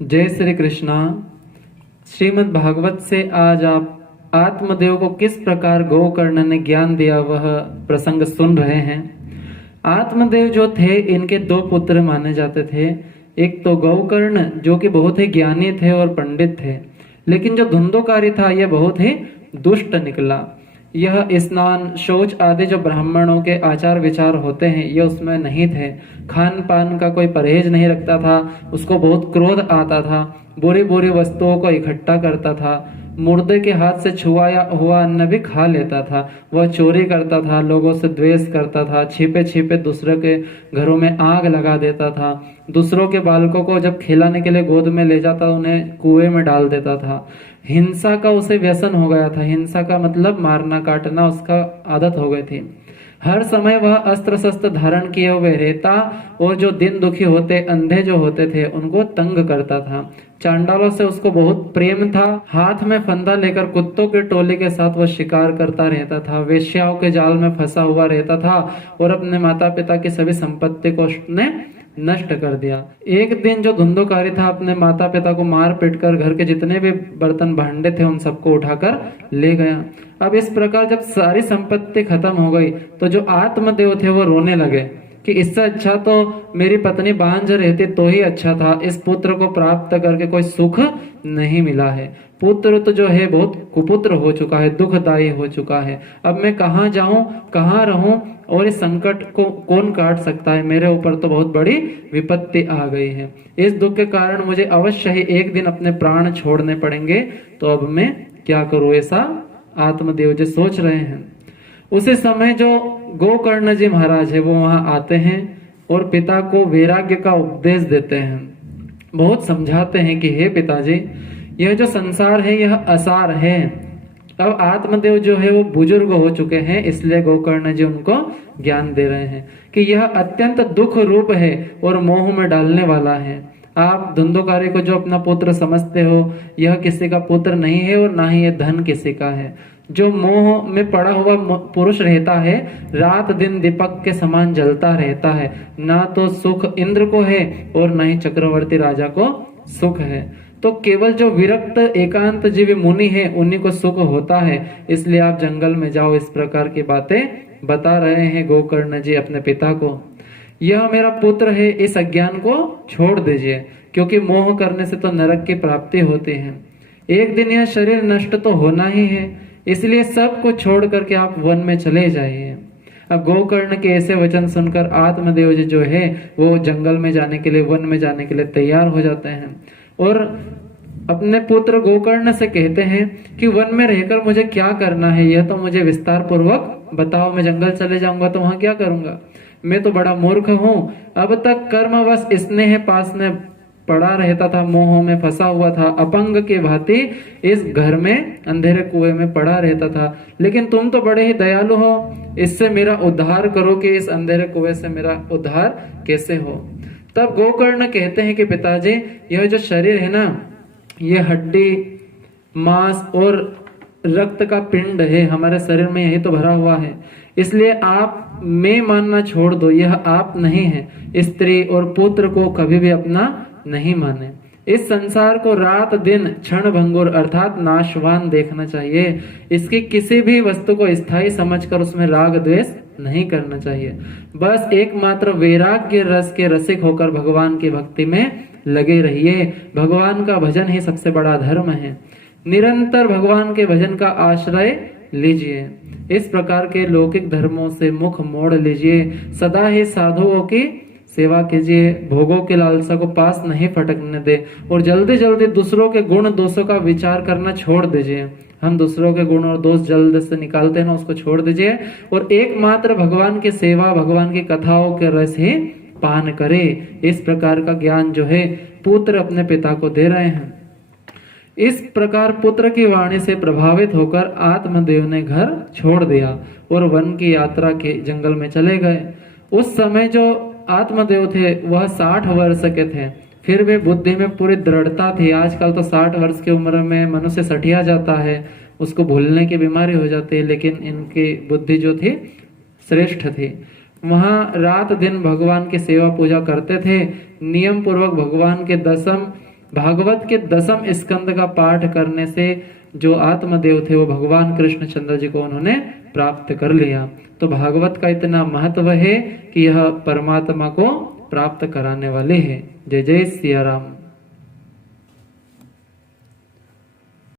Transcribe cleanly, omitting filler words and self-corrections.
जय श्री कृष्णा। श्रीमद् भागवत से आज आप आत्मदेव को किस प्रकार गोकर्ण ने ज्ञान दिया वह प्रसंग सुन रहे हैं। आत्मदेव जो थे इनके दो पुत्र माने जाते थे। एक तो गोकर्ण जो कि बहुत ही ज्ञानी थे और पंडित थे, लेकिन जो धुंधुकारी था यह बहुत ही दुष्ट निकला। यह स्नान शौच आदि जो ब्राह्मणों के आचार विचार होते हैं ये उसमें नहीं थे। खान पान का कोई परहेज नहीं रखता था, उसको बहुत क्रोध आता था, बुरी बुरी वस्तुओं को इकट्ठा करता था, मुर्दे के हाथ से छुआया हुआ अन्न भी खा लेता था, वह चोरी करता था, लोगों से द्वेष करता था, छिपे छिपे दूसरों के घरों में आग लगा देता था, दूसरों के बालकों को जब खिलाने के लिए गोद में ले जाता उन्हें कुएं में डाल देता था। हिंसा का उसे व्यसन हो गया था। हिंसा का मतलब मारना काटना उसका आदत हो गई थी। हर समय वह अस्त्र शस्त्र धारण किए हुए रहता और जो दिन दुखी होते अंधे जो होते थे उनको तंग करता था। चांडालों से उसको बहुत प्रेम था। हाथ में फंदा लेकर कुत्तों के टोले के साथ वह शिकार करता रहता था। वेश्याओं के जाल में फंसा हुआ रहता था और अपने माता पिता की सभी संपत्ति को उसने नष्ट कर दिया। एक दिन जो धुंधुकारी था अपने माता पिता को मार पीट कर घर के जितने भी बर्तन भांडे थे उन सबको उठाकर ले गया। अब इस प्रकार जब सारी संपत्ति खत्म हो गई तो जो आत्मदेव थे वो रोने लगे कि इससे अच्छा तो मेरी पत्नी बांझ रहती तो ही अच्छा था। इस पुत्र को प्राप्त करके कोई सुख नहीं मिला है। पुत्र तो जो है बहुत कुपुत्र हो चुका है, दुखदायी हो चुका है। अब मैं कहाँ जाऊं, कहाँ रहूं और इस संकट को कौन काट सकता है। मेरे ऊपर तो बहुत बड़ी विपत्ति आ गई है। इस दुख के कारण मुझे अवश्य ही एक दिन अपने प्राण छोड़ने पड़ेंगे। तो अब मैं क्या करूं, ऐसा आत्मदेव जी सोच रहे हैं। उसी समय जो गोकर्ण जी महाराज है वो वहां आते हैं और पिता को वैराग्य का उपदेश देते हैं। बहुत समझाते हैं कि हे पिताजी, यह जो संसार है यह असार है। अब आत्मदेव जो है वो बुजुर्ग हो चुके हैं, इसलिए गोकर्ण जी उनको ज्ञान दे रहे हैं कि यह अत्यंत दुख रूप है और मोह में डालने वाला है। आप धुंधुकारी को जो अपना पुत्र समझते हो यह किसी का पुत्र नहीं है और ना ही यह धन किसी का है। जो मोह में पड़ा हुआ पुरुष रहता है रात दिन दीपक के समान जलता रहता है। ना तो सुख इंद्र को है और ना ही चक्रवर्ती राजा को सुख है। तो केवल जो विरक्त एकांत जीवी मुनि है उन्हीं को सुख होता है। इसलिए आप जंगल में जाओ, इस प्रकार की बातें बता रहे हैं गोकर्ण जी अपने पिता को। यह मेरा पुत्र है, इस अज्ञान को छोड़ दीजिए, क्योंकि मोह करने से तो नरक की प्राप्ति होती है। एक दिन यह शरीर नष्ट तो होना ही है, इसलिए सब कुछ छोड़ करके आप वन में चले जाइए। अब गोकर्ण के ऐसे वचन सुनकर आत्मदेव जी जो है वो जंगल में जाने के लिए, वन में जाने के लिए तैयार हो जाते हैं और अपने पुत्र गोकर्ण से कहते हैं कि वन में रहकर मुझे क्या करना है, यह तो मुझे विस्तार पूर्वक बताओ। मैं जंगल चले जाऊंगा तो वहां क्या करूंगा। मैं तो बड़ा मूर्ख हूं। अब तक कर्मवश स्नेह पास में पड़ा रहता था, मोह में फंसा हुआ था, अपंग के भांति इस घर में अंधेरे कुएं में पड़ा रहता था। लेकिन तुम तो बड़े ही दयालु हो, इससे मेरा उद्धार करो कि इस अंधेरे कुएं से मेरा उद्धार कैसे हो। तब गोकर्ण कहते हैं कि पिताजी, यह जो शरीर है ना ये हड्डी मांस और रक्त का पिंड है, हमारे शरीर में यही तो भरा हुआ है। इसलिए आप मैं मानना छोड़ दो, यह आप नहीं है। स्त्री और पुत्र को कभी भी अपना नहीं माने। इस संसार को रात दिन क्षण भंगुर अर्थात नाशवान देखना चाहिए। इसकी किसी भी वस्तु को स्थायी समझकर उसमें राग द्वेष नहीं करना चाहिए। बस एकमात्र वैराग्य रस के रसिक होकर भगवान की भक्ति में लगे रहिए। भगवान का भजन ही सबसे बड़ा धर्म है। निरंतर भगवान के भजन का आश्रय लीजिए। इस प्रकार के लौकिक धर्मों से मुख मोड़ लीजिए। सदा ही साधुओं की सेवा कीजिए। भोगों के लालसा को पास नहीं फटकने दे और जल्दी जल्दी दूसरों के गुण दोषों का विचार करना छोड़ दीजिए। हम दूसरों के गुण और दोष जल्द से निकालते हैं ना, उसको छोड़ दीजिए और एकमात्र भगवान की सेवा, भगवान की कथाओं के रस ही पान करे। इस प्रकार का ज्ञान जो है पुत्र अपने पिता को दे रहे हैं। इस प्रकार पुत्र की वाणी से प्रभावित होकर आत्मदेव ने घर छोड़ दिया और वन की यात्रा के जंगल में चले गए। उस समय जो आत्मदेव थे वह 60 वर्ष के थे, फिर भी बुद्धि में पूरी दृढ़ता थी। आजकल तो 60 वर्ष की उम्र में मनुष्य सठिया जाता है, उसको भूलने की बीमारी हो जाती है, लेकिन इनकी बुद्धि जो थी श्रेष्ठ थी। वहां रात दिन भगवान की सेवा पूजा करते थे। नियम पूर्वक भगवान के दशम भागवत के 10वें स्कंद का पाठ करने से जो आत्मदेव थे वो भगवान कृष्णचंद्र जी को उन्होंने प्राप्त कर लिया। तो भागवत का इतना महत्व है कि यह परमात्मा को प्राप्त कराने वाले हैं। जय जय सिया राम।